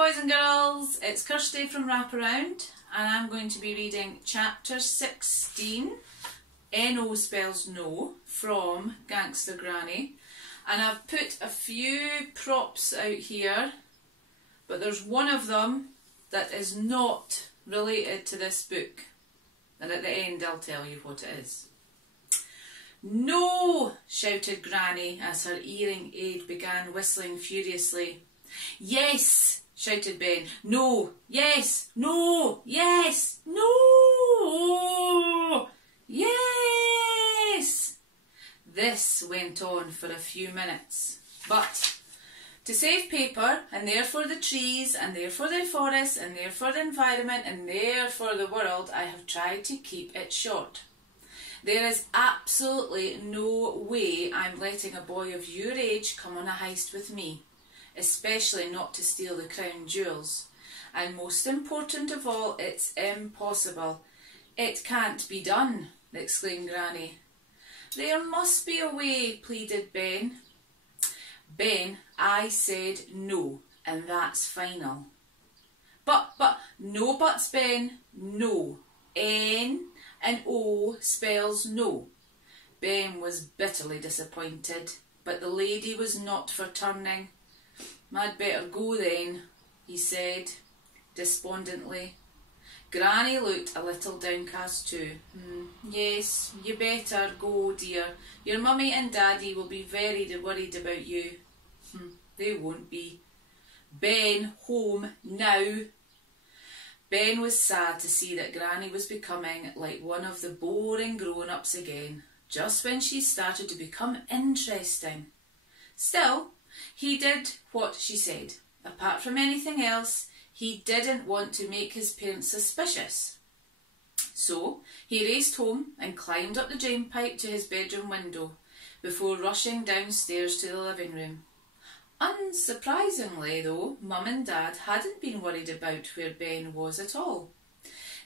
boys and girls, it's Kirstie from Wraparound and I'm going to be reading chapter 16, N-O spells no, from Gangsta Granny. And I've put a few props out here, but there's one of them that is not related to this book. And at the end I'll tell you what it is. "No!" shouted Granny as her hearing aid began whistling furiously. "Yes!" shouted Ben. "No! Yes! No! Yes! No! Yes!" This went on for a few minutes, but to save paper, and therefore the trees, and therefore the forest, and therefore the environment, and therefore the world, I have tried to keep it short. There is absolutely no way I'm letting a boy of your age come on a heist with me, especially not to steal the crown jewels. And most important of all, it's impossible. "It can't be done," exclaimed Granny. "There must be a way," pleaded Ben. "Ben, I said no, and that's final." But, no buts, Ben, no. N and O spells no." Ben was bitterly disappointed, but the lady was not for turning. "I'd better go then," he said, despondently. Granny looked a little downcast too. "Yes, you better go, dear. Your mummy and daddy will be very worried about you." "They won't be." "Ben, home, now." Ben was sad to see that Granny was becoming like one of the boring grown-ups again, just when she started to become interesting. Still, he did what she said. Apart from anything else, he didn't want to make his parents suspicious. So he raced home and climbed up the drain pipe to his bedroom window before rushing downstairs to the living room. Unsurprisingly, though, Mum and Dad hadn't been worried about where Ben was at all.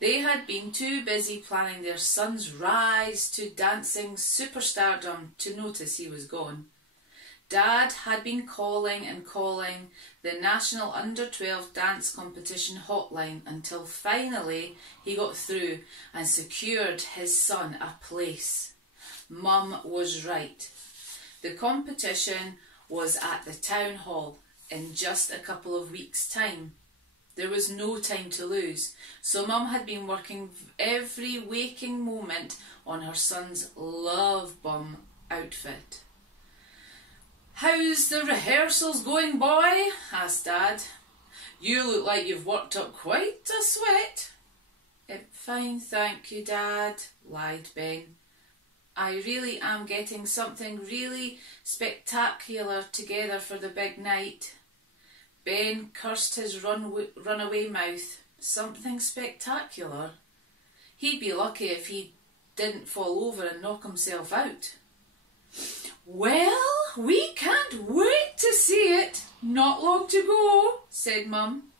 They had been too busy planning their son's rise to dancing superstardom to notice he was gone. Dad had been calling and calling the National Under-12 Dance Competition hotline until finally he got through and secured his son a place. Mum was right. The competition was at the town hall in just a couple of weeks' time. There was no time to lose, so Mum had been working every waking moment on her son's love bomb outfit. "How's the rehearsals going, boy?" asked Dad. "You look like you've worked up quite a sweat." Fine, thank you, Dad," lied Ben. "I really am getting something really spectacular together for the big night." Ben cursed his runaway mouth. Something spectacular? He'd be lucky if he didn't fall over and knock himself out. "Well, we can't wait to see it. Not long to go," said Mum,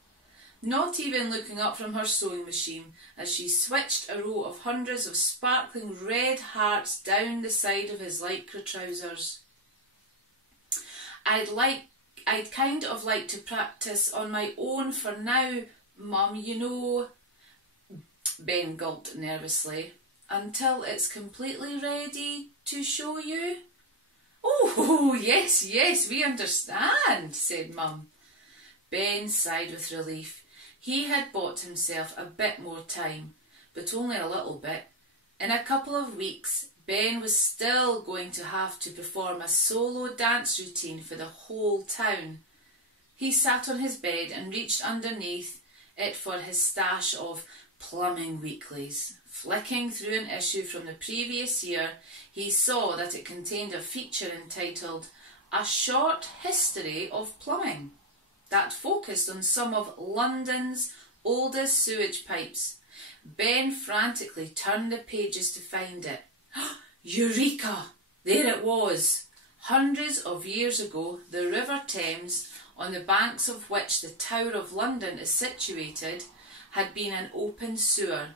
not even looking up from her sewing machine as she switched a row of hundreds of sparkling red hearts down the side of his lycra trousers. I'd kind of like to practice on my own for now, Mum, you know," Ben gulped nervously, "until it's completely ready to show you." "Oh, yes, we understand," said Mum. Ben sighed with relief. He had bought himself a bit more time, but only a little bit. In a couple of weeks, Ben was still going to have to perform a solo dance routine for the whole town. He sat on his bed and reached underneath it for his stash of plumbing weeklies. Flicking through an issue from the previous year, he saw that it contained a feature entitled "A Short History of Plumbing" that focused on some of London's oldest sewage pipes. Ben frantically turned the pages to find it. Eureka! There it was. Hundreds of years ago, the River Thames, on the banks of which the Tower of London is situated, had been an open sewer.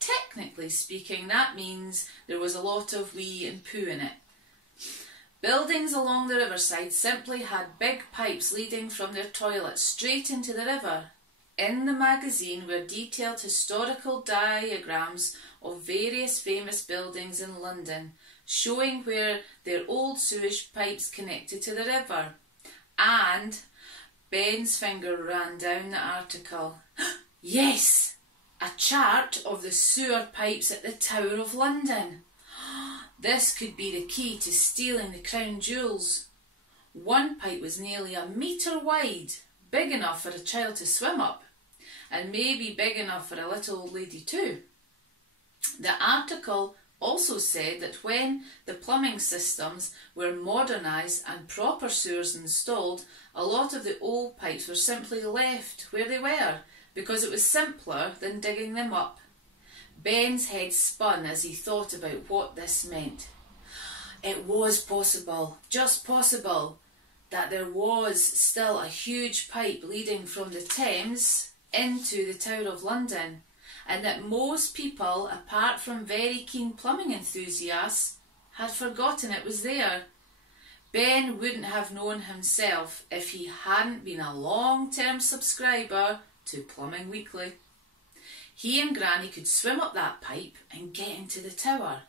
Technically speaking, that means there was a lot of wee and poo in it. Buildings along the riverside simply had big pipes leading from their toilets straight into the river. In the magazine were detailed historical diagrams of various famous buildings in London, showing where their old sewage pipes connected to the river. And Ben's finger ran down the article. Yes! A chart of the sewer pipes at the Tower of London. This could be the key to stealing the crown jewels. One pipe was nearly a metre wide, big enough for a child to swim up, and maybe big enough for a little old lady too. The article also said that when the plumbing systems were modernised and proper sewers installed, a lot of the old pipes were simply left where they were, because it was simpler than digging them up. Ben's head spun as he thought about what this meant. It was possible, just possible, that there was still a huge pipe leading from the Thames into the Tower of London, and that most people, apart from very keen plumbing enthusiasts, had forgotten it was there. Ben wouldn't have known himself if he hadn't been a long-term subscriber to Plumbing Weekly. He and Granny could swim up that pipe and get into the tower.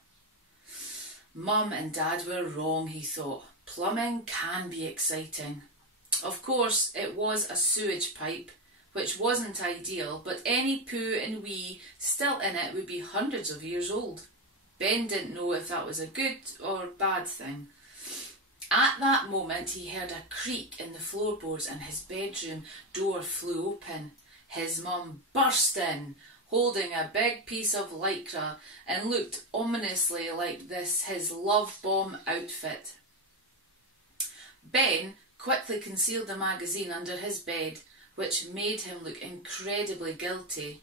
Mum and Dad were wrong, he thought. Plumbing can be exciting. Of course, it was a sewage pipe, which wasn't ideal, but any poo and wee still in it would be hundreds of years old. Ben didn't know if that was a good or bad thing. At that moment, he heard a creak in the floorboards and his bedroom door flew open. His mum burst in, holding a big piece of lycra, and looked ominously like his love bomb outfit. Ben quickly concealed the magazine under his bed, which made him look incredibly guilty.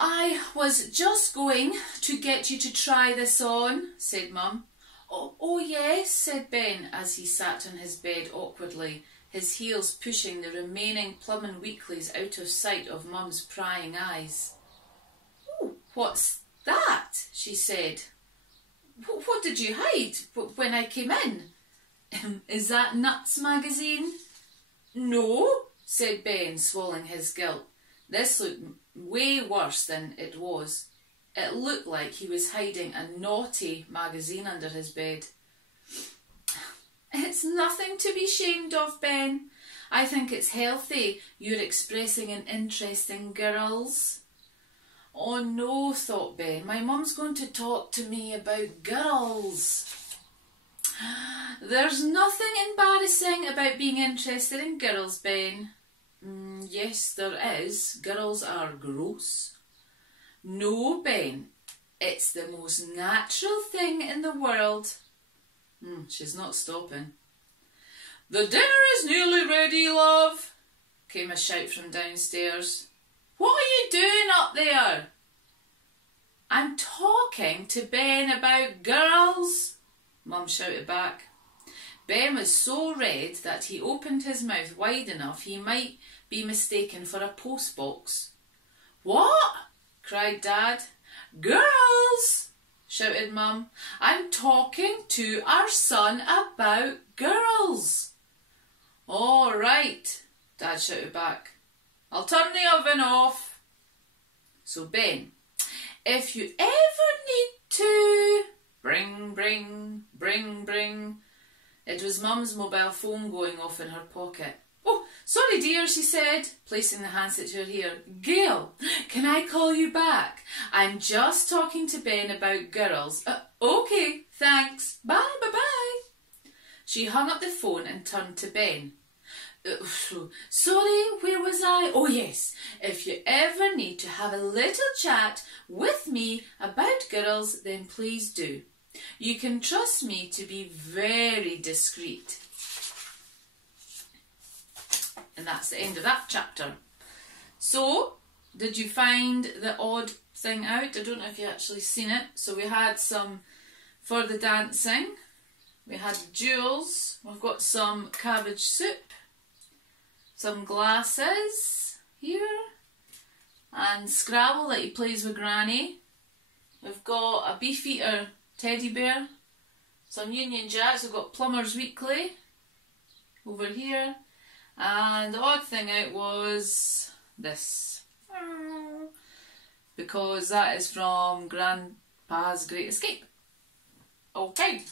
"I was just going to get you to try this on," said Mum. Oh yes, said Ben as he sat on his bed awkwardly, his heels pushing the remaining Plumbing Weeklies out of sight of Mum's prying eyes. "Oh, what's that?" she said. What did you hide when I came in?" "Is that Nuts magazine?" "No," said Ben, swallowing his guilt. This looked way worse than it was. It looked like he was hiding a naughty magazine under his bed. "It's nothing to be ashamed of, Ben. I think it's healthy you're expressing an interest in girls." "Oh no," thought Ben, "my mum's going to talk to me about girls." "There's nothing embarrassing about being interested in girls, Ben." Yes, there is. Girls are gross." "No, Ben, it's the most natural thing in the world." She's not stopping. "The dinner is nearly ready, love," came a shout from downstairs. "What are you doing up there?" "I'm talking to Ben about girls," Mum shouted back. Ben was so red that he opened his mouth wide enough he might be mistaken for a postbox. "What?" cried Dad. "Girls!" shouted Mum. "I'm talking to our son about girls." "All right," Dad shouted back. "I'll turn the oven off." "So Ben, if you ever need to..." Bring, bring, bring, bring. It was Mum's mobile phone going off in her pocket. "Oh, sorry dear," she said, placing the handset to her ear. "Gail, can I call you back? I'm just talking to Ben about girls." "OK, thanks. Bye, bye-bye." She hung up the phone and turned to Ben. "Sorry, where was I? Oh yes, if you ever need to have a little chat with me about girls, then please do. You can trust me to be very discreet." And that's the end of that chapter. So, did you find the odd thing out? I don't know if you actually seen it. So we had some for the dancing. We had jewels. We've got some cabbage soup. Some glasses here. And Scrabble that he plays with Granny. We've got a Beefeater teddy bear. some Union Jacks. We've got Plumbers Weekly over here. And the odd thing out was this. Because that is from Grandpa's Great Escape. Okay.